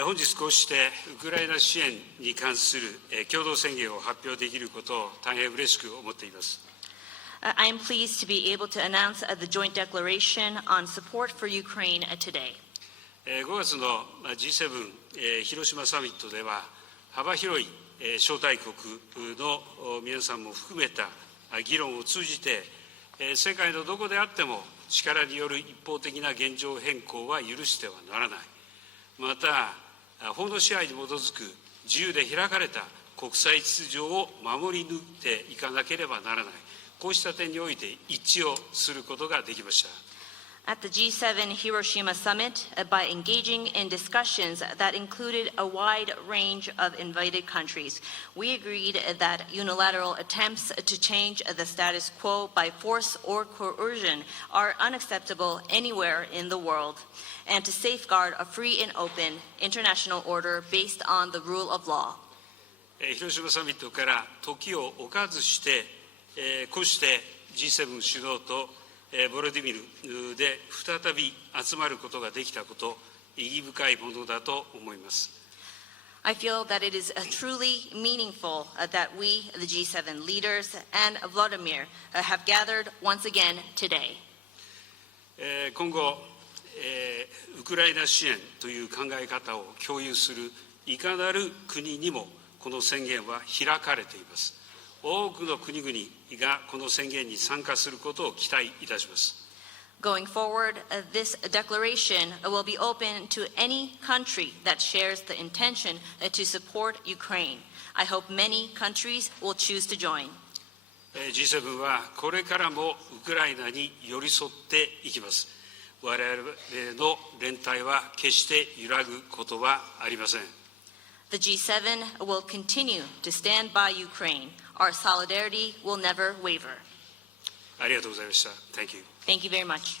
本日こうしてウクライナ支援に関する共同宣言を発表できることを大変嬉しく思っています。I am pleased to be able to announce the joint declaration on support for Ukraine today. 5月の G7 広島サミットでは幅広い招待国の皆さんも含めた議論を通じて世界のどこであっても力による一方的な現状変更は許してはならない。また、法の支配に基づく自由で開かれた国際秩序を守り抜いていかなければならない。こうした点において一致をすることができました。At the G7 Hiroshima summit, by engaging in discussions that included a wide range of invited countries, we agreed that unilateral attempts to change the status quo by force or coercion are unacceptable anywhere in the world, and to safeguard a free and open international order based on the rule of law. 広島サミットから時を置かずして、こうして G7 首脳とボロディミルで再び集まることができたこと、意義深いものだと思います。I feel that it is truly meaningful that we, the G7 leaders, and Vladimir have gathered once again today. 今後、ウクライナ支援という考え方を共有するいかなる国にもこの宣言は開かれています。多くの国々がこの宣言に参加することを期待いたします。Going forward, this declaration will be open to any country that shares the intention to support Ukraine. I hope many countries will choose to join. G7 はこれからもウクライナに寄り添っていきます。我々の連帯は決して揺らぐことはありません。The G7 will continue to stand by Ukraine. Our solidarity will never waver. ありがとうございました。Thank you. Thank you very much.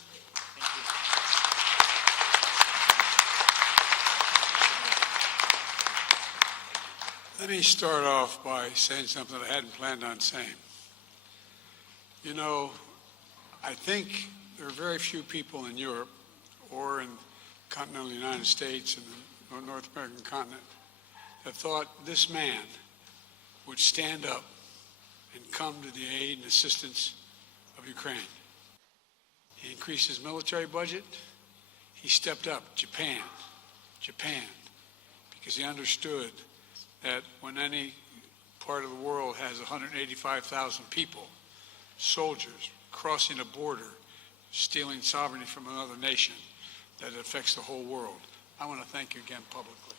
Let me start off by saying something that I hadn't planned on saying. You know, I think there are very few people in Europe or in continental United States and the North American continent that thought this man would stand up and come to the aid and assistance of Ukraine. He increased his military budget. He stepped up Japan, because he understood that when any part of the world has 185,000 people, soldiers crossing a border, stealing sovereignty from another nation, that it affects the whole world. I want to thank you again publicly.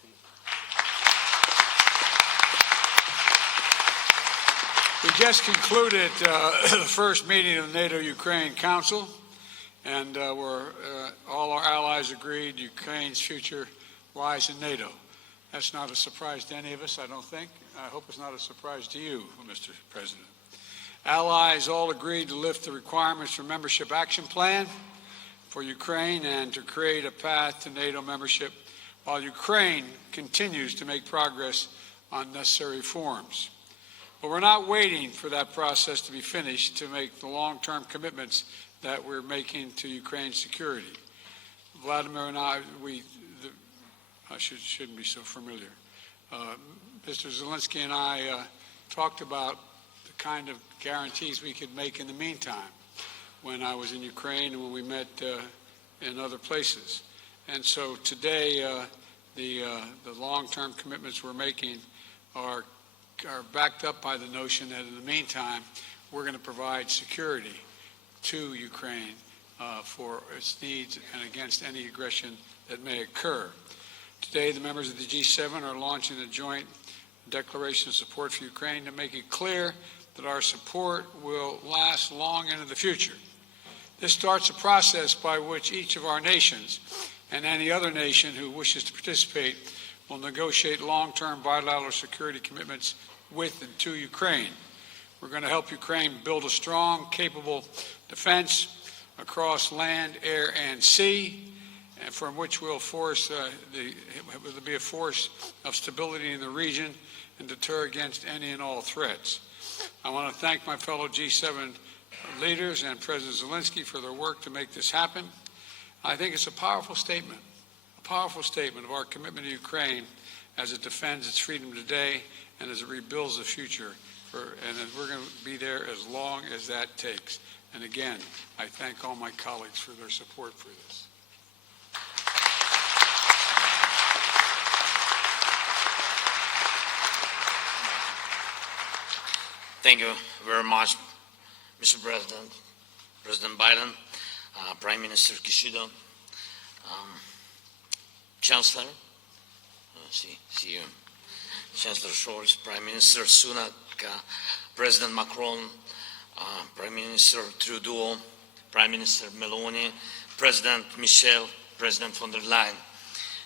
We just concluded the first meeting of the NATO-Ukraine Council, and all our allies agreed Ukraine's future lies in NATO. That's not a surprise to any of us, I don't think. I hope it's not a surprise to you, Mr. President. Allies all agreed to lift the requirements for membership action plan for Ukraine and to create a path to NATO membership while Ukraine continues to make progress on necessary reforms. But we're not waiting for that process to be finished to make the long-term commitments that we're making to Ukraine's security. Vladimir and I shouldn't be so familiar. Mr. Zelensky and I talked about the kind of guarantees we could make in the meantime when I was in Ukraine and when we met in other places. And so today, the long-term commitments we're making are backed up by the notion that in the meantime, we're going to provide security to Ukraine for its needs and against any aggression that may occur. Today, the members of the G7 are launching a joint declaration of support for Ukraine to make it clear that our support will last long into the future. This starts a process by which each of our nations and any other nation who wishes to participate will negotiate long-term bilateral security commitments with and to Ukraine. We're going to help Ukraine build a strong, capable defense across land, air, and sea, and from which will be a force of stability in the region and deter against any and all threats. I want to thank my fellow G7 leaders and President Zelensky for their work to make this happen. I think it's a powerful statement powerful statement of our commitment to Ukraine as it defends its freedom today and as it rebuilds the future. And we're going to be there as long as that takes. And again, I thank all my colleagues for their support for this. Thank you very much, Mr. President, President Biden, Prime Minister Kishida, Chancellor, see you, Chancellor Scholz, Prime Minister Sunak, President Macron, Prime Minister Trudeau, Prime Minister Meloni, President Michel, President von der Leyen.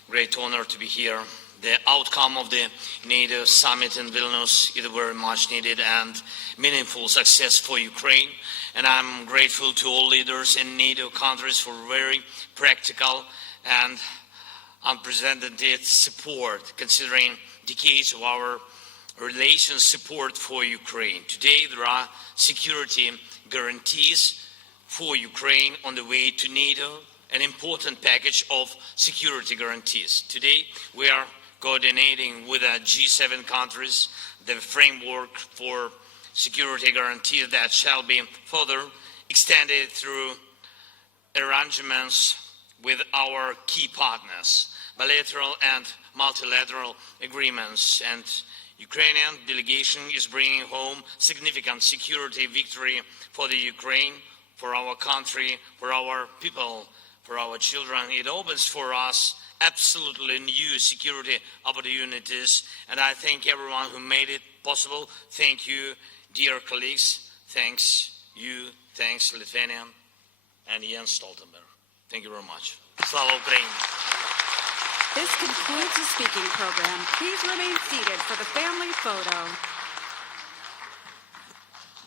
Great honor to be here. The outcome of the NATO summit in Vilnius is very much needed and meaningful success for Ukraine. And I'm grateful to all leaders in NATO countries for very practical and unprecedented support, considering decades of our relations support for Ukraine. Today, there are security guarantees for Ukraine on the way to NATO, an important package of security guarantees. Today, we are coordinating with the G7 countries the framework for security guarantees that shall be further extended through arrangements with our key partners, bilateral and multilateral agreements. And Ukrainian delegation is bringing home significant security victory for the Ukraine, for our country, for our people, for our children. It opens for us absolutely new security opportunities, and I thank everyone who made it possible. Thank you, dear colleagues. Thanks you. Thanks, Lithuania and Jens Stoltenberg. Thank you very much. Slava Ukraini. This concludes the speaking program. Please remain seated for the family photo.